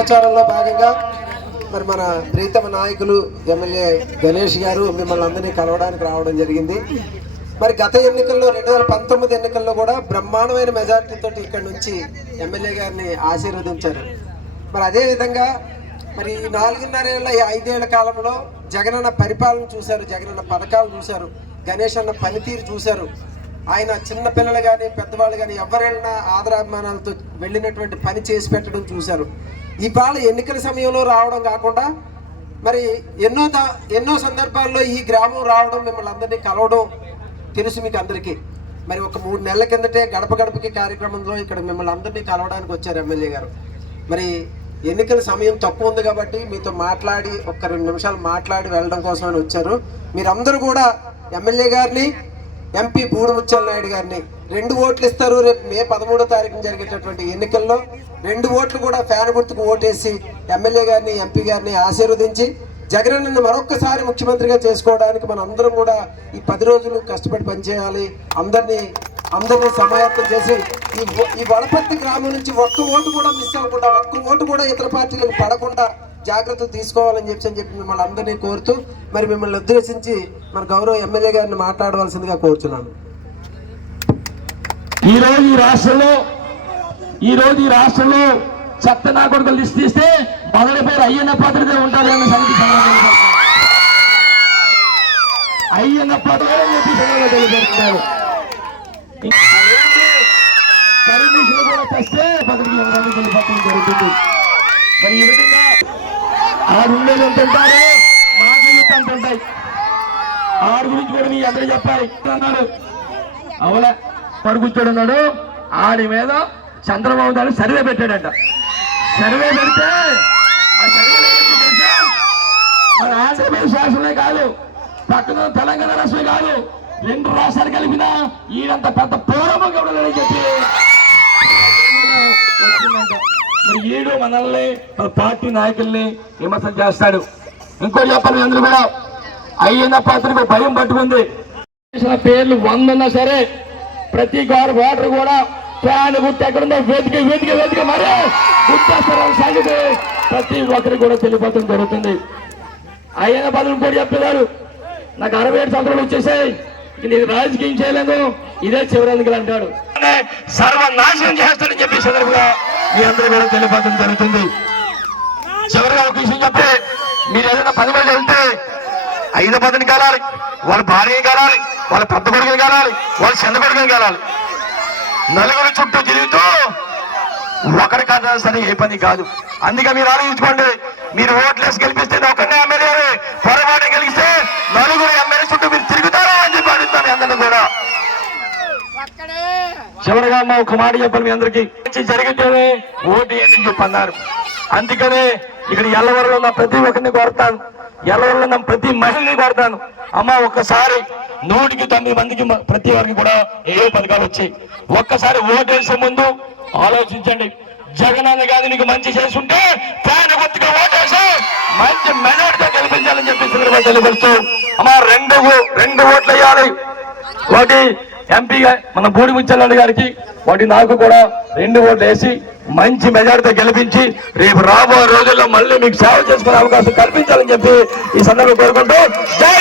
ప్రచారంలో భాగంగా మరి మన ప్రీతమ నాయకులు ఎమ్మెల్యే గణేష్ గారు మిమ్మల్ని అందరినీ కలవడానికి రావడం జరిగింది. మరి గత ఎన్నికల్లో రెండు వేల పంతొమ్మిది ఎన్నికల్లో కూడా బ్రహ్మాండమైన మెజార్టీతో ఇక్కడ నుంచి ఎమ్మెల్యే గారిని ఆశీర్వదించారు. మరి అదేవిధంగా మరి ఈ నాలుగున్నరేళ్ళ ఈ ఐదేళ్ళ కాలంలో జగనన్న పరిపాలన చూశారు జగనన్న పథకాలు చూశారు గణేష్ అన్న పనితీరు చూశారు. ఆయన చిన్న పిల్లలు కానీ పెద్దవాళ్ళు కానీ ఎవరైనా ఆదరాభిమానాలతో వెళ్ళినటువంటి పని చేసి పెట్టడం చూశారు. ఇవాళ ఎన్నికల సమయంలో రావడం కాకుండా మరి ఎన్నో ఎన్నో సందర్భాల్లో ఈ గ్రామం రావడం మిమ్మల్ని అందరినీ కలవడం తెలుసు మీకు అందరికీ. మరి ఒక మూడు నెలల కిందటే గడప గడపకి కార్యక్రమంలో ఇక్కడ మిమ్మల్ని అందరినీ కలవడానికి వచ్చారు ఎమ్మెల్యే గారు. మరి ఎన్నికల సమయం తక్కువ ఉంది కాబట్టి మీతో మాట్లాడి ఒక రెండు నిమిషాలు మాట్లాడి వెళ్ళడం కోసమని వచ్చారు. మీరందరూ కూడా ఎమ్మెల్యే గారిని ఎంపీ పూడముచ్చల్ నాయుడు గారిని రెండు ఓట్లు ఇస్తారు. రేపు మే పదమూడో తారీఖున జరిగేటటువంటి ఎన్నికల్లో రెండు ఓట్లు కూడా ఫ్యాన్ గుర్తుకు ఓటేసి ఎమ్మెల్యే గారిని ఎంపీ గారిని ఆశీర్వదించి జగనన్నను మరొక్కసారి ముఖ్యమంత్రిగా చేసుకోవడానికి మన అందరం కూడా ఈ పది రోజులు కష్టపడి పనిచేయాలి. అందరినీ అందరినీ సమాయత్తం చేసి ఈ ఈ వడపత్తి గ్రామం నుంచి ఒక్క ఓటు కూడా మిస్ అవ్వకుండా ఒక్క ఓటు కూడా ఇతర పార్టీలకు పడకుండా జాగ్రత్తలు తీసుకోవాలని చెప్పి అని చెప్పి మిమ్మల్ని అందరినీ కోరుతూ మరి మిమ్మల్ని ఉద్దేశించి మన గౌరవ ఎమ్మెల్యే గారిని మాట్లాడవలసిందిగా కోరుచున్నాను. ఈ రోజు ఈ రాష్ట్రంలో ఈ రోజు ఈ రాష్ట్రంలో చెత్త నా కొడుకు లిస్ట్ తీస్తే మొదటి పేరు అయ్యన్న పాత్రగా ఉంటారు అన్న సంగతి అయ్యన్న పాత్ర తెలియజేస్తున్నారు. పర్మిషన్ కూడా తెస్తే వెళ్ళిపోవడం జరుగుతుంది. మరి ఈ విధంగా ఆరు ఉండేది ఎంత ఉంటారు మాటలు ఎంత ఉంటాయి ఆరు గురించి కూడా మీ అందరూ చెప్పాలి. అన్నాడు అవునా? పరుగుచ్చాడున్నాడు ఆడి మీద చంద్రబాబు నాయుడు సర్వే పెట్టాడంట. సర్వే పెడితే ఆ సర్వే మన ఆంధ్రప్రదేశ్ రాష్ట్రమే కాదు పక్కన తెలంగాణ రాష్ట్రమే కాదు రెండు రాష్ట్రాలు కలిపిన ఈడంత పెద్ద పూర్వం గమనాలని చెప్పి మరి ఈడు మనల్ని మన పార్టీ నాయకుల్ని విమర్శలు చేస్తాడు. ఇంకోటి చెప్పాలి అందరూ కూడా. అయ్యన్న పాత్రకు భయం పట్టుకుంది. చేసిన పేర్లు వంద ఉన్నా సరే ప్రతి గారు ఓటర్ కూడా ఫ్యాన్ గుర్తు ఎక్కడుందో వెతికి వెతికి వెతికి మరే! గుర్తేస్తారని సంగతి ప్రతి ఒక్కరికి కూడా తెలియపడం జరుగుతుంది. అయిన బదులు కూడా చెప్పేవారు నాకు అరవై ఏడు సంవత్సరాలు వచ్చేసాయి. నేను రాజకీయం చేయలేను. ఇదే చివరి అంటాడు. సర్వనాశనం చేస్తాడని చెప్పి సందర్భంగా మీ అందరూ కూడా తెలియపడం జరుగుతుంది. చివరిగా ఒక విషయం చెప్తే మీరు ఏదైనా పని మీద వెళ్తే ఐదో పదిని కలాలి వాళ్ళ భార్యని కలాలి వాళ్ళ పెద్ద కొడుకుని కలాలి వాళ్ళ చిన్న కొడుకుని కలాలి నలుగురు చుట్టూ తిరుగుతూ ఒకరి కాదా సరే ఏ పని కాదు. అందుకే మీరు ఆలోచించుకోండి. మీరు ఓట్లేసి గెలిపిస్తే ఒకరినే ఎమ్మెల్యే పొరపాటు గెలిస్తే నలుగురు ఎమ్మెల్యే చుట్టూ మీరు తిరుగుతారా అని చెప్పి అడుగుతాను అందరిని కూడా. చివరిగా మా ఒక మాట చెప్పాలి మీ అందరికి. జరిగితేనే ఓటు ఏంటని చెప్పి అన్నారు. అందుకనే ఇక్కడ ఎల్లవరలో ఉన్న ప్రతి ఒక్కరిని కోరుతాను. ఎలా ఉన్న ప్రతి మహిళని కోరుతాను అమ్మ ఒక్కసారి నూటికి తొమ్మిది మందికి ప్రతి వారికి కూడా ఏ పథకాలు వచ్చాయి. ఒక్కసారి ఓటేసే ముందు ఆలోచించండి. జగన్ అన్న కాదు నీకు మంచి చేస్తుంటే ఫ్యాన్ గుర్తుగా ఓటేసి. మంచి మెజార్టీతో గెలిపించాలని చెప్పి సందర్భంగా తెలియపరుస్తూ అమ్మ రెండు రెండు ఓట్లు వేయాలి. ఒకటి ఎంపీగా మన బూడి ముచ్చల్లాడి గారికి వాటి నాకు కూడా రెండు ఓట్లు వేసి మంచి మెజార్టీతో గెలిపించి రేపు రాబోయే రోజుల్లో మళ్ళీ మీకు సేవ చేసుకునే అవకాశం కల్పించాలని చెప్పి ఈ సందర్భంగా కోరుకుంటూ జై